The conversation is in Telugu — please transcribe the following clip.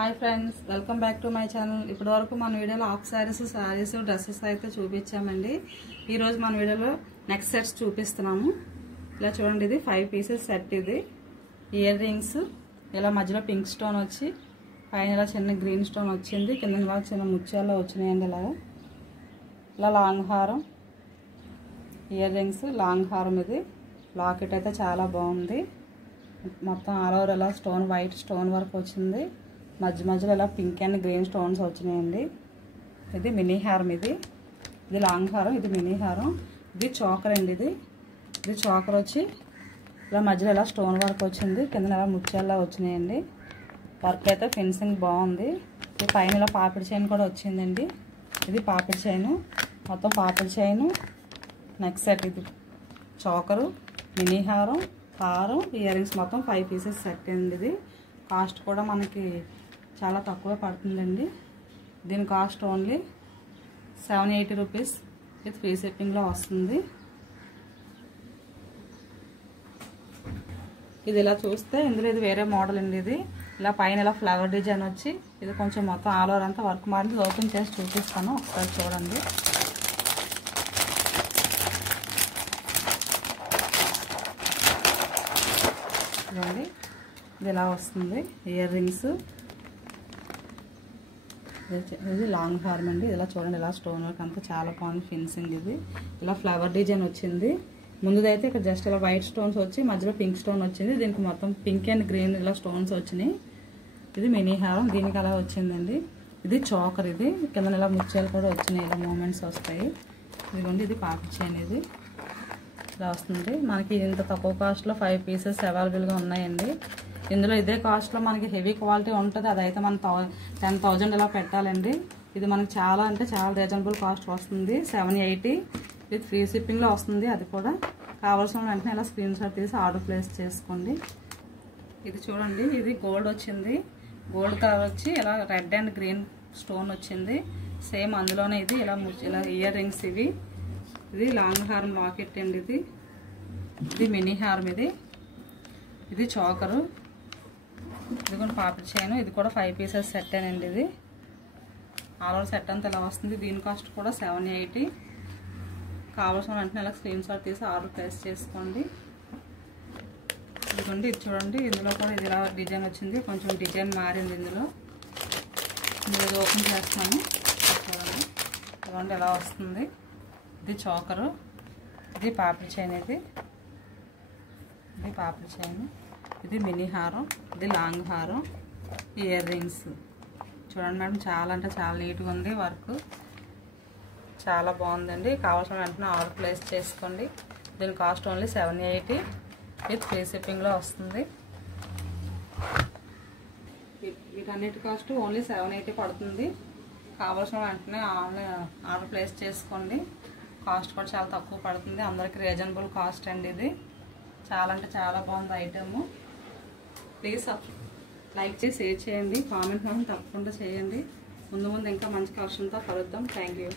Hi friends, welcome back to my channel. ఇప్పటి వరకు మన వీడియోలో హాఫ్ శారీస్ డ్రెస్సెస్ అయితే చూపించామండి. ఈరోజు మన వీడియోలో నెక్స్ట్ సెట్స్ చూపిస్తున్నాము. ఇలా చూడండి, ఇది 5 పీసెస్ సెట్. ఇది ఇయర్ రింగ్స్ ఇలా మధ్యలో పింక్ స్టోన్ వచ్చి పైన ఇలా చిన్న గ్రీన్ స్టోన్ వచ్చింది, కింద ఇలా చిన్న ముత్యాలు వచ్చినాయండి. ఇలా లాంగ్ హారం, ఇయర్ రింగ్స్, లాంగ్ హారం. ఇది లాకెట్ అయితే చాలా బాగుంది. మొత్తం ఆల్ ఓవర్ ఇలా స్టోన్, వైట్ స్టోన్ వర్క్ వచ్చింది. మధ్యలో ఇలా పింక్ అండ్ గ్రీన్ స్టోన్స్ వచ్చినాయండి. ఇది మినీ హారం. ఇది లాంగ్ హారం, ఇది మినీ హారం. ఇది చోకర్ అండి. ఇది చోకర్ వచ్చి ఇలా మధ్యలో ఇలా స్టోన్ వర్క్ వచ్చింది, కింద ఇలా ముత్యాల్లా వచ్చినాయండి. వర్క్ అయితే ఫినిషింగ్ బాగుంది. ఇది పైన ఇలా పాపిడి చైన్ కూడా వచ్చిందండి. ఇది పాపిడి చైను, మొత్తం పాపిడి చైను. నెక్స్ట్ సెట్ ఇది చోకరు, మినీ హారం, ఇయర్ రింగ్స్, మొత్తం 5 పీసెస్ సెట్ అండి. ఇది కాస్ట్ కూడా మనకి చాలా తక్కువ పడుతుందండి. దీని cost only 780 rupees with free షిప్పింగ్లో వస్తుంది. ఇది ఇలా చూస్తే ఇందులో ఇది వేరే మోడల్ అండి. ఇది ఇలా పైన ఇలా ఫ్లవర్ డిజైన్ వచ్చి ఇది కొంచెం మొత్తం ఆల్ ఓవర్ అంతా వర్క్ మారింది. ఓపెన్ చేసి చూపిస్తాను, ఒకసారి చూడండి. చూడండి, ఇది ఇలా వస్తుంది. ఇయర్ రింగ్స్, ఇది లాంగ్ హార్మ్ అండి. ఇలా చూడండి, ఇలా స్టోన్ వర్క్ అంతా చాలా బాగుంది ఫినిషింగ్. ఇది ఇలా ఫ్లవర్ డిజైన్ వచ్చింది. ముందుదైతే ఇక్కడ జస్ట్ ఇలా వైట్ స్టోన్స్ వచ్చి మధ్యలో పింక్ స్టోన్ వచ్చింది. దీనికి మొత్తం పింక్ అండ్ గ్రీన్ ఇలా స్టోన్స్ వచ్చినాయి. ఇది మినీ హారం, దీనికి అలా వచ్చిందండి. ఇది చోకర్, ఇది కింద ఇలా ముత్యాలు కూడా వచ్చినాయి, ఇలా మూమెంట్స్ వస్తాయి. ఇదిగోండి, ఇది పాపిడి చైన్. ఇది ఇలా వస్తుంది. మనకి ఇంత తక్కువ కాస్ట్లో 5 పీసెస్ అవైలబుల్గా ఉన్నాయండి. ఇందులో ఇదే కాస్ట్లో మనకి హెవీ క్వాలిటీ ఉంటుంది. అదైతే మనం 10,000 ఇలా పెట్టాలండి. ఇది మనకి చాలా అంటే చాలా రీజనబుల్ కాస్ట్ వస్తుంది. 780 విత్ ఫ్రీ షిప్పింగ్లో వస్తుంది. అది కూడా కావాల్సిన వెంటనే ఇలా స్క్రీన్ షాట్ తీసి ఆర్డర్ ప్లేస్ చేసుకోండి. ఇది చూడండి, ఇది గోల్డ్ వచ్చింది. గోల్డ్ కలర్ వచ్చి ఇలా రెడ్ అండ్ గ్రీన్ స్టోన్ వచ్చింది. సేమ్ అందులోనే ఇది ఇలా ఇయర్ రింగ్స్. ఇది లాంగ్ హారం లాకెట్ అండి. ఇది మినీ హారం. ఇది చోకరు, ఇది కూడా పాపిడి చైన్. ఇది కూడా 5 పీసెస్ సెట్ అండి. ఇది ఆల్ ఓవర్ సెట్ అంతా ఇలా వస్తుంది. దీని కాస్ట్ కూడా 780. కావాల్సిన వెంటనే ఇలా స్క్రీన్ షాట్ తీసి ఆర్డర్ ప్లేస్ చేసుకోండి. ఇదిగోండి, ఇది చూడండి, ఇందులో కూడా ఇది ఇలా డిజైన్ వచ్చింది. కొంచెం డిజైన్ మారింది ఇందులో. ఇది ఓపెన్ చేస్తాను, చూడండి. ఇదిగోండి, ఇలా వస్తుంది. ఇది చోకరు, ఇది పాపిడి చైన్. ఇది పాపిడి చైన్. ఇది మినీ హారం, ఇది లాంగ్ హారం, ఇయర్ రింగ్స్. చూడండి మేడం, చాలా అంటే చాలా నీట్గా ఉంది. వర్క్ చాలా బాగుందండి. కావాల్సిన వెంటనే ఆర్డర్ ప్లేస్ చేసుకోండి. దీని కాస్ట్ ఓన్లీ 780 విత్ ఫ్రీ షిప్పింగ్లో వస్తుంది. వీటన్నిటి కాస్ట్ ఓన్లీ 780 పడుతుంది. కావాల్సిన వెంటనే ఆర్డర్ ప్లేస్ చేసుకోండి. కాస్ట్ కూడా చాలా తక్కువ పడుతుంది. అందరికీ రీజనబుల్ కాస్ట్ అండి. ఇది చాలా అంటే చాలా బాగుంది ఐటమ్. ప్లీజ్ లైక్ చేసి షేర్ చేయండి, కామెంట్ మాత్రం తప్పకుండా చేయండి. ముందు ఇంకా మంచి కలెక్షన్తో కలుద్దాం. Thank you.